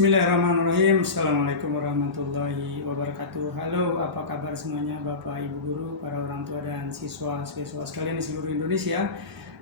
Bismillahirrahmanirrahim. Assalamualaikum warahmatullahi wabarakatuh. Halo, apa kabar semuanya Bapak Ibu Guru, para orang tua dan siswa-siswa sekalian di seluruh Indonesia.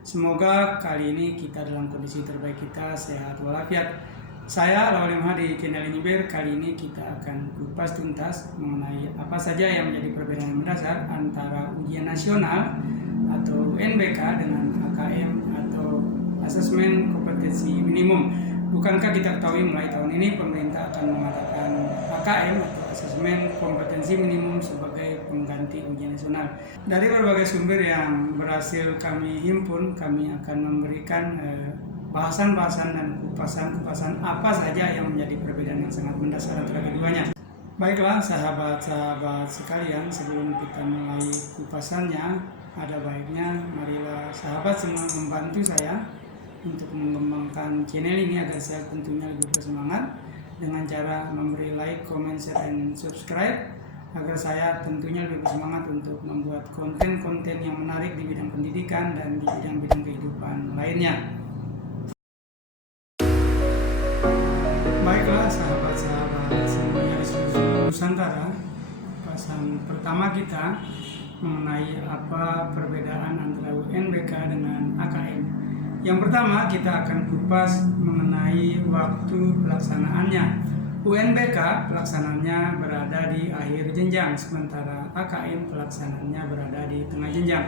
Semoga kali ini kita dalam kondisi terbaik kita, sehat walafiat. Saya Lawal di channel Nyibir. Kali ini kita akan kupas tuntas mengenai apa saja yang menjadi perbedaan mendasar antara ujian nasional atau UNBK dengan AKM atau asesmen kompetensi minimum. Bukankah kita ketahui mulai tahun ini pemerintah akan mengatakan AKM atau asesmen kompetensi minimum sebagai pengganti ujian nasional. Dari berbagai sumber yang berhasil kami himpun, kami akan memberikan bahasan-bahasan dan kupasan-kupasan apa saja yang menjadi perbedaan yang sangat mendasar antara keduanya. Baiklah sahabat-sahabat sekalian, sebelum kita mulai kupasannya, ada baiknya marilah sahabat semua membantu saya untuk mengembangkan channel ini agar saya tentunya lebih bersemangat dengan cara memberi like, comment, share, and subscribe agar saya tentunya lebih bersemangat untuk membuat konten-konten yang menarik di bidang pendidikan dan di bidang-bidang kehidupan lainnya. Baiklah sahabat-sahabat semuanya di seluruh Nusantara, pasan pertama kita mengenai apa perbedaan antara UNBK dengan AKM. Yang pertama kita akan kupas mengenai waktu pelaksanaannya. UNBK pelaksanaannya berada di akhir jenjang, sementara AKM pelaksanaannya berada di tengah jenjang.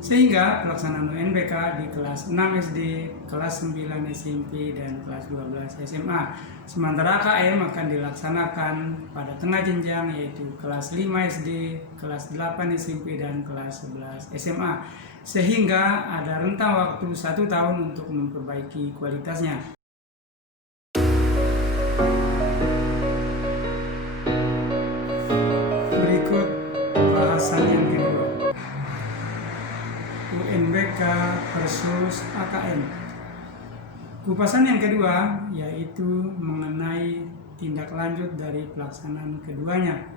Sehingga pelaksanaan UNBK di kelas 6 SD, kelas 9 SMP, dan kelas 12 SMA. Sementara AKM akan dilaksanakan pada tengah jenjang, yaitu kelas 5 SD, kelas 8 SMP, dan kelas 11 SMA. Sehingga ada rentang waktu 1 tahun untuk memperbaiki kualitasnya. Berikut bahasan yang kedua, UNBK versus AKM. Kupasan yang kedua yaitu mengenai tindak lanjut dari pelaksanaan keduanya.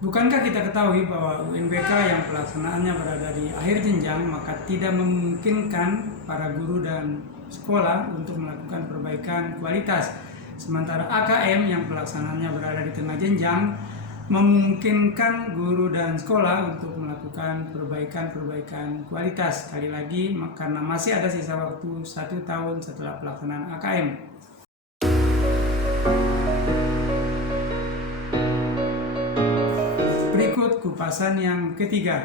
Bukankah kita ketahui bahwa UNBK yang pelaksanaannya berada di akhir jenjang, maka tidak memungkinkan para guru dan sekolah untuk melakukan perbaikan kualitas. Sementara AKM yang pelaksanaannya berada di tengah jenjang, memungkinkan guru dan sekolah untuk melakukan perbaikan kualitas. Sekali lagi, karena masih ada sisa waktu 1 tahun setelah pelaksanaan AKM. Kupasan yang ketiga,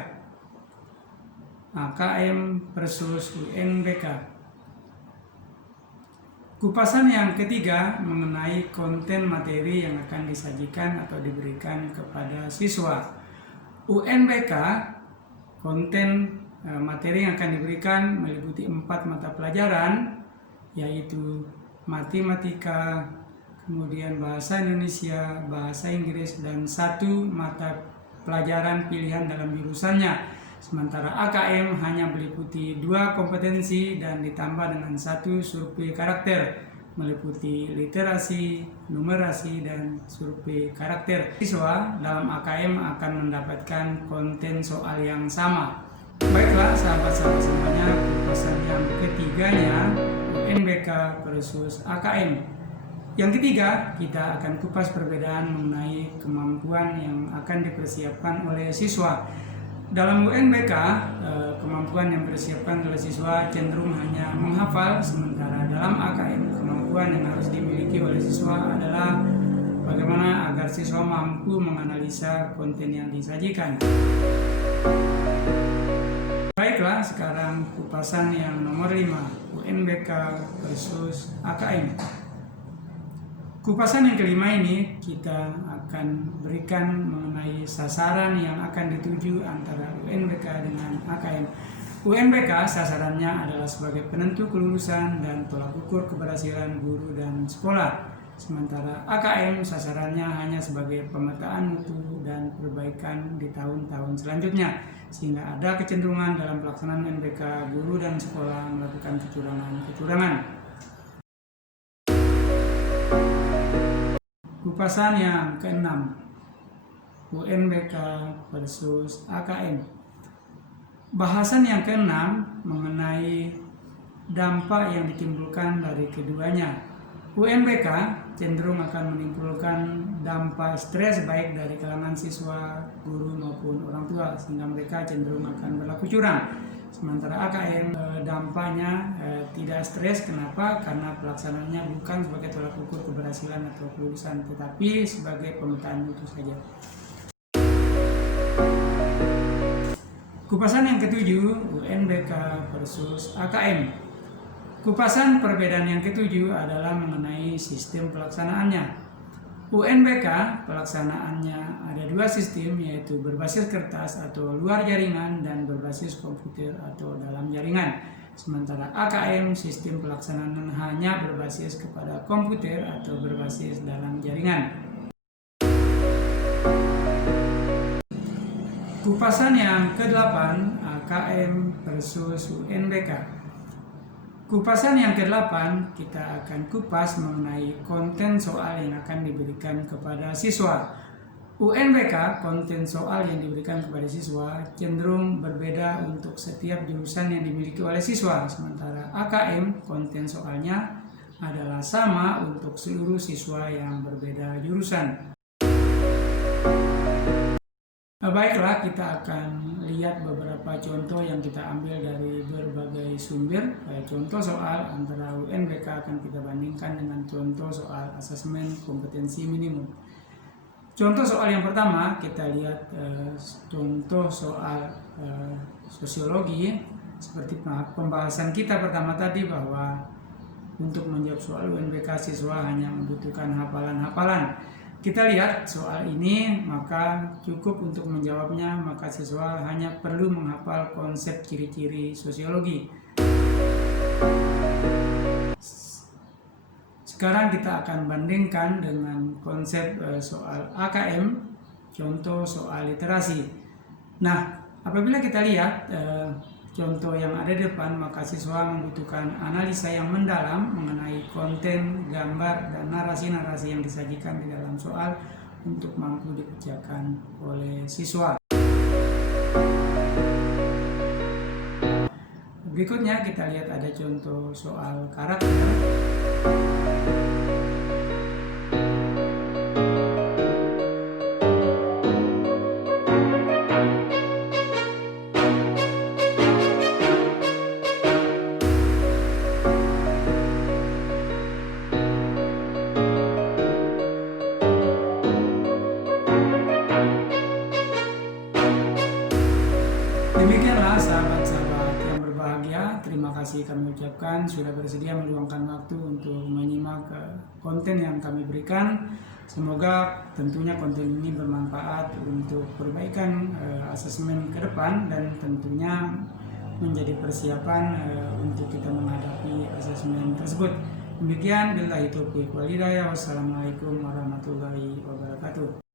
AKM versus UNBK. Kupasan yang ketiga mengenai konten materi yang akan disajikan atau diberikan kepada siswa. UNBK, konten materi yang akan diberikan meliputi 4 mata pelajaran, yaitu matematika, kemudian bahasa Indonesia, bahasa Inggris, dan 1 mata pelajaran pilihan dalam jurusannya. Sementara AKM hanya meliputi 2 kompetensi dan ditambah dengan 1 survei karakter, meliputi literasi, numerasi, dan survei karakter. Siswa dalam AKM akan mendapatkan konten soal yang sama. Baiklah sahabat-sahabat semuanya, kupasan yang ketiganya UNBK versus AKM. Yang ketiga, kita akan kupas perbedaan mengenai kemampuan yang akan dipersiapkan oleh siswa. Dalam UNBK, kemampuan yang dipersiapkan oleh siswa cenderung hanya menghafal, sementara dalam AKM, kemampuan yang harus dimiliki oleh siswa adalah bagaimana agar siswa mampu menganalisa konten yang disajikan. Baiklah, sekarang kupasan yang nomor 5, UNBK versus AKM. Kupasan yang kelima ini kita akan berikan mengenai sasaran yang akan dituju antara UNBK dengan AKM. UNBK sasarannya adalah sebagai penentu kelulusan dan tolak ukur keberhasilan guru dan sekolah. Sementara AKM sasarannya hanya sebagai pemetaan mutu dan perbaikan di tahun-tahun selanjutnya. Sehingga ada kecenderungan dalam pelaksanaan UNBK guru dan sekolah melakukan kecurangan. Kupasan yang keenam, UNBK versus AKM. Bahasan yang keenam mengenai dampak yang ditimbulkan dari keduanya. UNBK cenderung akan menimbulkan dampak stres baik dari kalangan siswa, guru maupun orang tua, sehingga mereka cenderung akan berlaku curang. Sementara AKM dampaknya tidak stres. Kenapa? Karena pelaksanaannya bukan sebagai tolak ukur keberhasilan atau kelulusan, tetapi sebagai pemetaan mutu saja. Kupasan yang ketujuh, UNBK versus AKM. Kupasan perbedaan yang ketujuh adalah mengenai sistem pelaksanaannya. UNBK pelaksanaannya ada dua sistem, yaitu berbasis kertas atau luar jaringan dan berbasis komputer atau dalam jaringan. Sementara AKM sistem pelaksanaan hanya berbasis kepada komputer atau berbasis dalam jaringan. Kupasan yang ke-8, AKM versus UNBK. Kupasan yang ke-8, kita akan kupas mengenai konten soal yang akan diberikan kepada siswa. UNBK, konten soal yang diberikan kepada siswa cenderung berbeda untuk setiap jurusan yang dimiliki oleh siswa. Sementara AKM, konten soalnya adalah sama untuk seluruh siswa yang berbeda jurusan. Baiklah, kita akan lihat beberapa contoh yang kita ambil dari berbagai sumber. Contoh soal antara UNBK akan kita bandingkan dengan contoh soal asesmen kompetensi minimum. Contoh soal yang pertama, kita lihat contoh soal sosiologi. Seperti pembahasan kita pertama tadi, bahwa untuk menjawab soal UNBK siswa hanya membutuhkan hafalan-hafalan. Kita lihat soal ini, maka cukup untuk menjawabnya, maka siswa hanya perlu menghafal konsep ciri-ciri sosiologi. Sekarang kita akan bandingkan dengan konsep soal AKM, contoh soal literasi. Nah, apabila kita lihat contoh yang ada di depan, maka siswa membutuhkan analisa yang mendalam mengenai konten, gambar, dan narasi-narasi yang disajikan di dalam soal untuk mampu dikerjakan oleh siswa. Berikutnya kita lihat ada contoh soal karakter. Demikianlah sahabat-sahabat yang berbahagia, terima kasih kami ucapkan sudah bersedia meluangkan waktu untuk menyimak konten yang kami berikan. Semoga tentunya konten ini bermanfaat untuk perbaikan asesmen ke depan dan tentunya menjadi persiapan untuk kita menghadapi asesmen tersebut. Demikian, billahi taufiq wal hidayah. Wassalamualaikum warahmatullahi wabarakatuh.